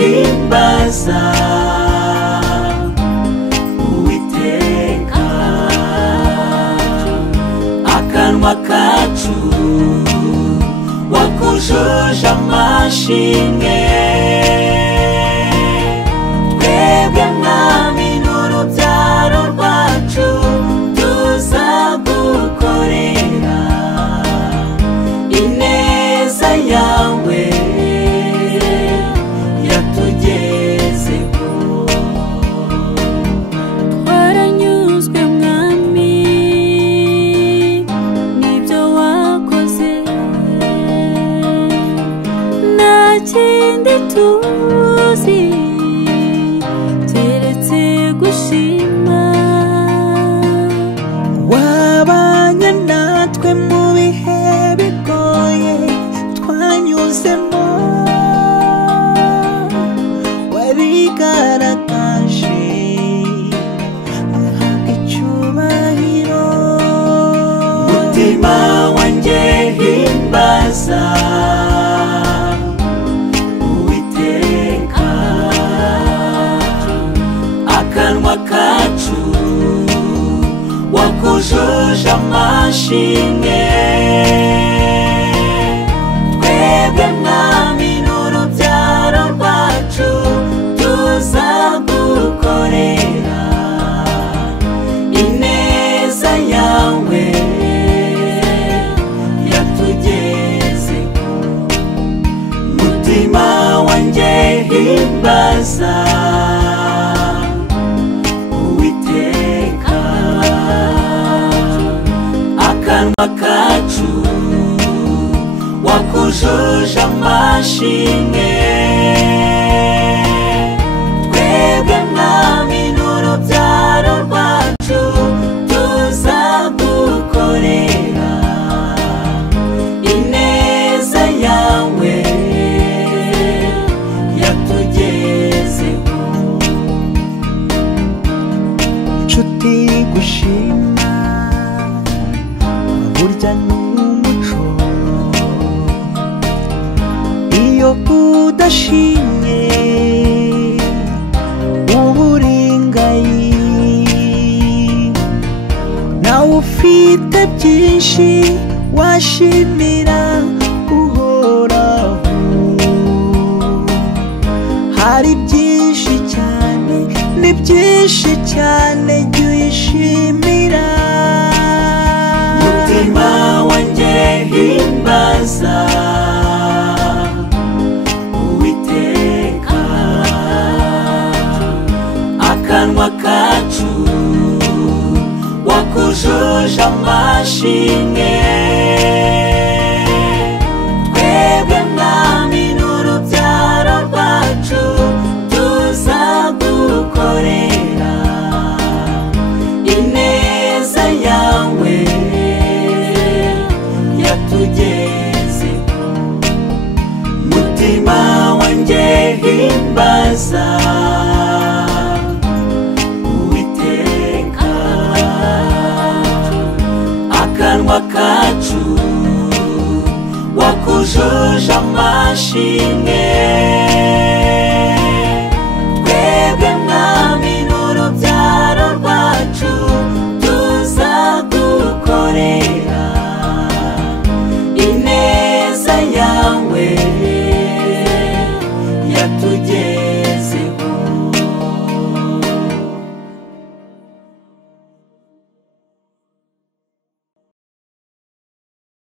himbaza Uwiteka, akanwa kacu wakujuje amashimwe, twebwe mwami n'urubyaro rwacu tuzagukorera ineza yawe yatugezeho. Twaranyuzwe mwami n'ibyo wakoze, nta kindi tuzi keretse gushima. Wabanye natwe mu bihe bigoye twanyuzemo, warigaragaje uhabwa icyubahiro. Mutima wanjye himbaza Uwiteka, akanwa kacu wakujuje amashimwe, twebwe mwami n'urubyaro rwacu tuzagukorera ineza yawe yatugezeho. Mutima wanjye himbaza Uwiteka, akanwa kacu wakujuje amashimwe, twebwe mwami n'urubyaro rwacu tuzagukorera ineza yawe yatugezeho. Nshuti, gushima burya n'umuco, iyo udashimye uba uringaye. Nawe ufite byinshi washimira uhoraho, hari byinshi cyane, ni byinshi cyane jya uyishimira. Mutima wanjye himbaza Uwiteka, akanwa kacu wakujuje amashimwe, twebwe mwami n'urubyaro rwacu tuzagukorera ineza yawe yatugezeho. Mutima wanjye himbaza Uwiteka, akanwa kacu wakujuje amashimwe,